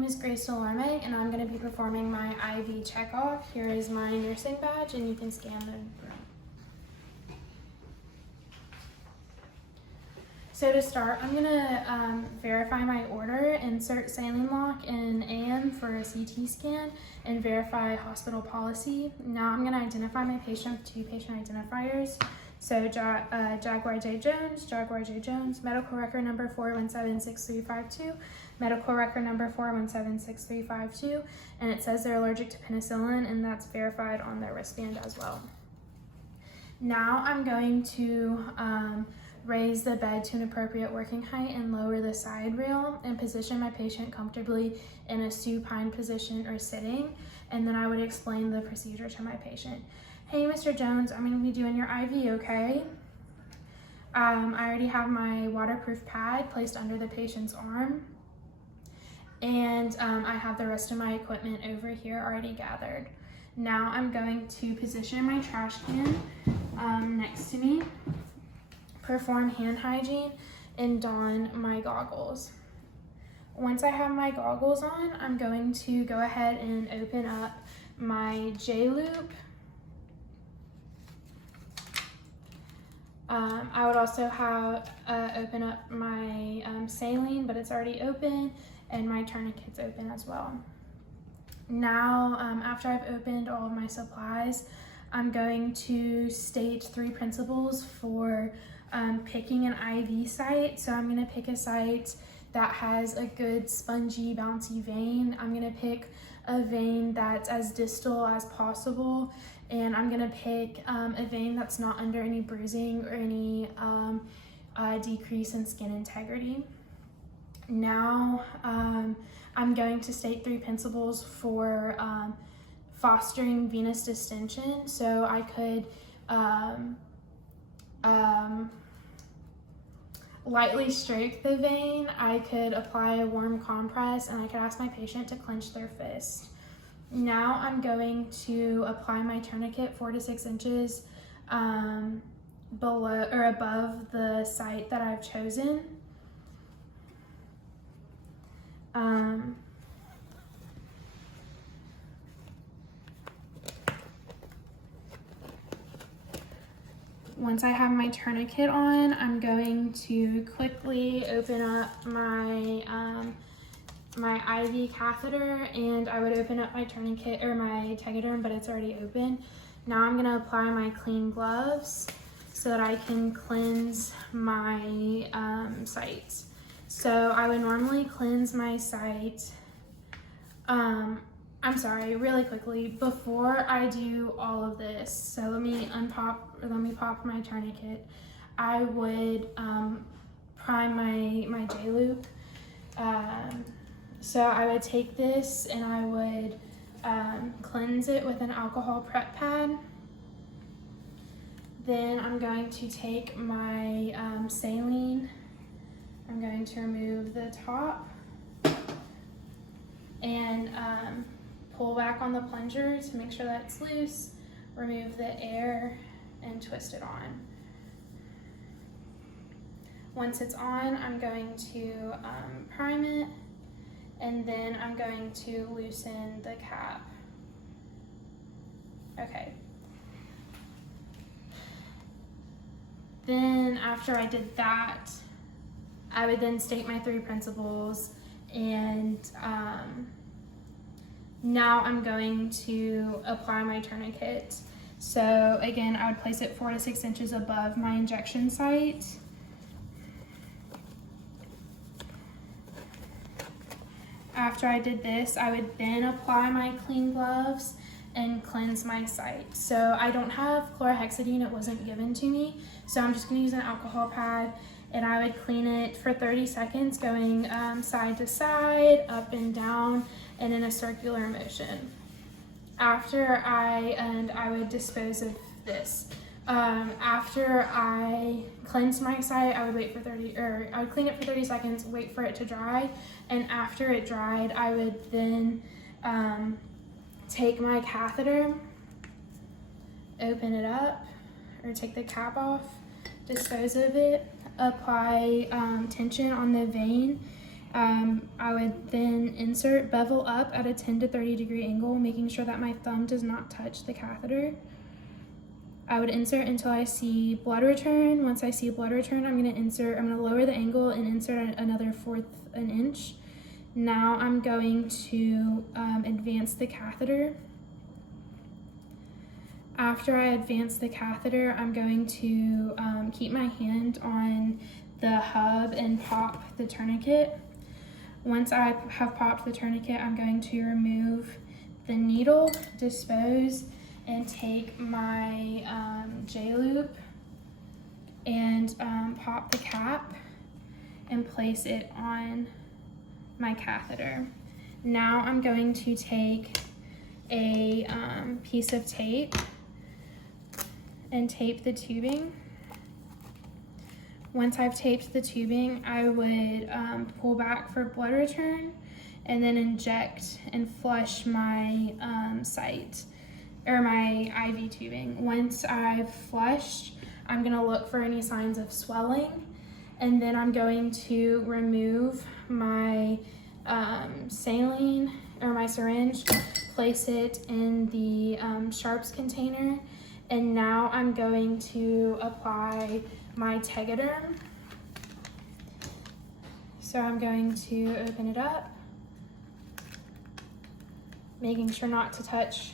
name is Grace Delorme, and I'm going to be performing my IV checkoff. Here is my nursing badge, and you can scan the room. So to start, I'm going to verify my order, insert saline lock in AM for a CT scan, and verify hospital policy. Now I'm going to identify my patient with 2 patient identifiers. So Jaguar J. Jones, medical record number 4176352, medical record number 4176352, and it says they're allergic to penicillin, and that's verified on their wristband as well. Now I'm going to raise the bed to an appropriate working height and lower the side rail and position my patient comfortably in a supine position or sitting, and then I would explain the procedure to my patient. Hey, Mr. Jones, I'm going to be doing your IV, okay? I already have my waterproof pad placed under the patient's arm, and I have the rest of my equipment over here already gathered. Now I'm going to position my trash can next to me, perform hand hygiene, and don my goggles. Once I have my goggles on, I'm going to go ahead and open up my J-loop. I would also have open up my saline, but it's already open, and my tourniquet's open as well. Now, after I've opened all of my supplies, I'm going to state 3 principles for picking an IV site. So I'm going to pick a site that has a good spongy, bouncy vein. I'm going to pick a vein that's as distal as possible, and I'm going to pick a vein that's not under any bruising or any decrease in skin integrity. Now I'm going to state 3 principles for fostering venous distension. So I could lightly stroke the vein, I could apply a warm compress, and I could ask my patient to clench their fist. Now I'm going to apply my tourniquet 4 to 6 inches below or above the site that I've chosen. Once I have my tourniquet on, I'm going to quickly open up my my IV catheter, and I would open up my tourniquet or my tegaderm, but it's already open. Now I'm gonna apply my clean gloves so that I can cleanse my site. So I would normally cleanse my site, I'm sorry, really quickly, before I do all of this, so let me pop my tourniquet, I would prime my J-loop. So I would take this and I would cleanse it with an alcohol prep pad. Then I'm going to take my saline. I'm going to remove the top and pull back on the plunger to make sure that it's loose, remove the air, and twist it on. Once it's on, I'm going to prime it, and then I'm going to loosen the cap. Okay. Then after I did that, I would then state my 3 principles, and now I'm going to apply my tourniquet. So again, I would place it 4 to 6 inches above my injection site. After I did this, I would then apply my clean gloves and cleanse my site. So I don't have chlorhexidine, it wasn't given to me. So I'm just gonna use an alcohol pad, and I would clean it for 30 seconds, going side to side, up and down, and in a circular motion. After I would dispose of this. After I cleansed my site, I would I would clean it for 30 seconds, wait for it to dry, and after it dried, I would then take my catheter, open it up, or take the cap off, dispose of it, apply tension on the vein, I would then insert, bevel up at a 10 to 30 degree angle, making sure that my thumb does not touch the catheter. I would insert until I see blood return. Once I see blood return, I'm gonna lower the angle and insert another 1/4 an inch. Now I'm going to advance the catheter. After I advance the catheter, I'm going to keep my hand on the hub and pop the tourniquet. Once I have popped the tourniquet, I'm going to remove the needle, dispose, and take my J-loop and pop the cap and place it on my catheter. Now I'm going to take a piece of tape and tape the tubing. Once I've taped the tubing, I would pull back for blood return and then inject and flush my site, or my IV tubing. Once I've flushed, I'm gonna look for any signs of swelling, and then I'm going to remove my saline, or my syringe, place it in the sharps container, and now I'm going to apply my Tegaderm. So I'm going to open it up, making sure not to touch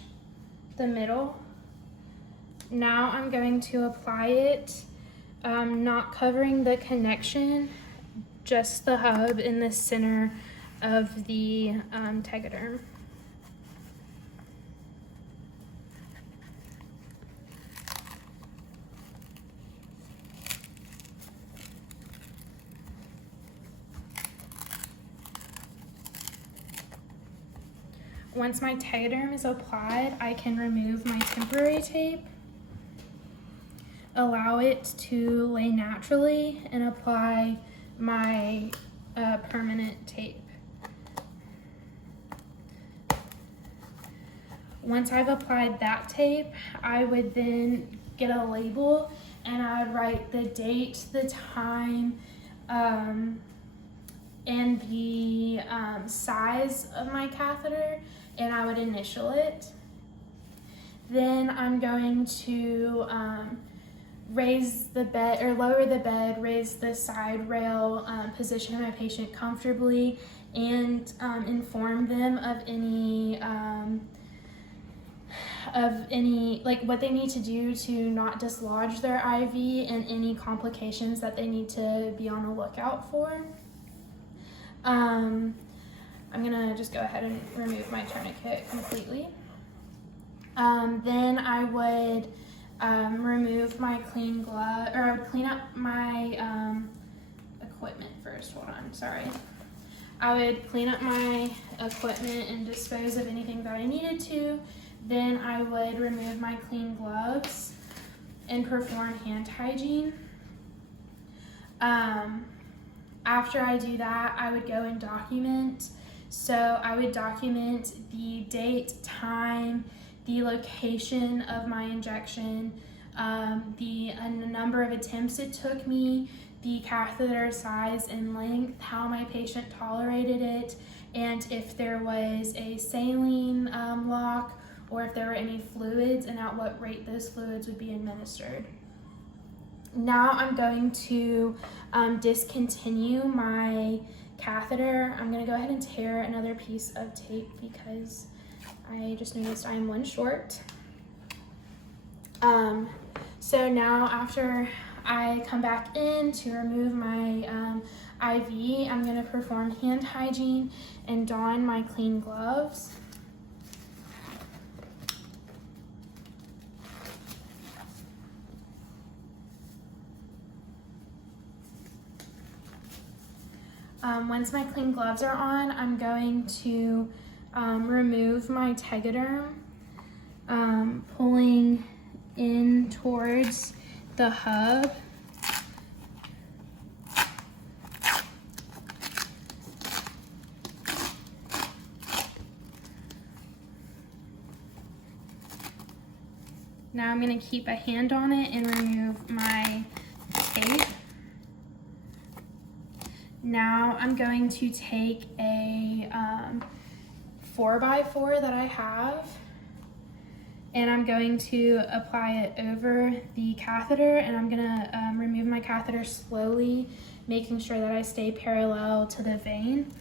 the middle. Now I'm going to apply it, not covering the connection, just the hub in the center of the Tegaderm. Once my Tegaderm is applied, I can remove my temporary tape, allow it to lay naturally, and apply my permanent tape. Once I've applied that tape, I would then get a label and I would write the date, the time, and the size of my catheter, and I would initial it. Then I'm going to raise the bed, or lower the bed, raise the side rail, position my patient comfortably, and inform them of any, like what they need to do to not dislodge their IV and any complications that they need to be on the lookout for. I'm gonna just go ahead and remove my tourniquet completely. Then I would remove my clean glove, or I would clean up my equipment first. Hold on, sorry. I would clean up my equipment and dispose of anything that I needed to. Then I would remove my clean gloves and perform hand hygiene. After I do that, I would go and document. So I would document the date, time, the location of my injection, the number of attempts it took me, the catheter size and length, how my patient tolerated it, and if there was a saline lock, or if there were any fluids, and at what rate those fluids would be administered. Now I'm going to discontinue my catheter. I'm gonna go ahead and tear another piece of tape because I just noticed I'm one short. So now after I come back in to remove my IV, I'm gonna perform hand hygiene and don my clean gloves. Once my clean gloves are on, I'm going to remove my Tegaderm, pulling in towards the hub. Now I'm going to keep a hand on it and remove my tape. Now I'm going to take a 4x4 that I have, and I'm going to apply it over the catheter, and I'm gonna remove my catheter slowly, making sure that I stay parallel to the vein.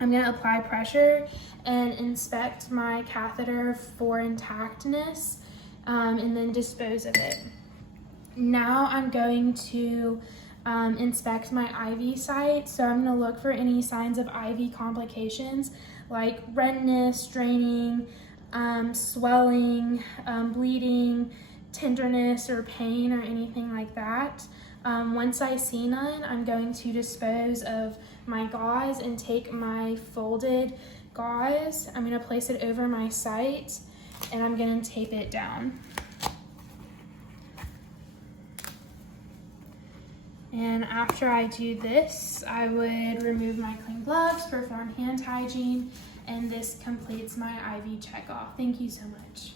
I'm gonna apply pressure and inspect my catheter for intactness, and then dispose of it. Now I'm going to inspect my IV site. So I'm gonna look for any signs of IV complications like redness, draining, swelling, bleeding, tenderness or pain or anything like that. Once I see none, I'm going to dispose of my gauze and take my folded gauze. I'm gonna place it over my site and I'm gonna tape it down. And after I do this, I would remove my clean gloves, perform hand hygiene, and this completes my IV checkoff. Thank you so much.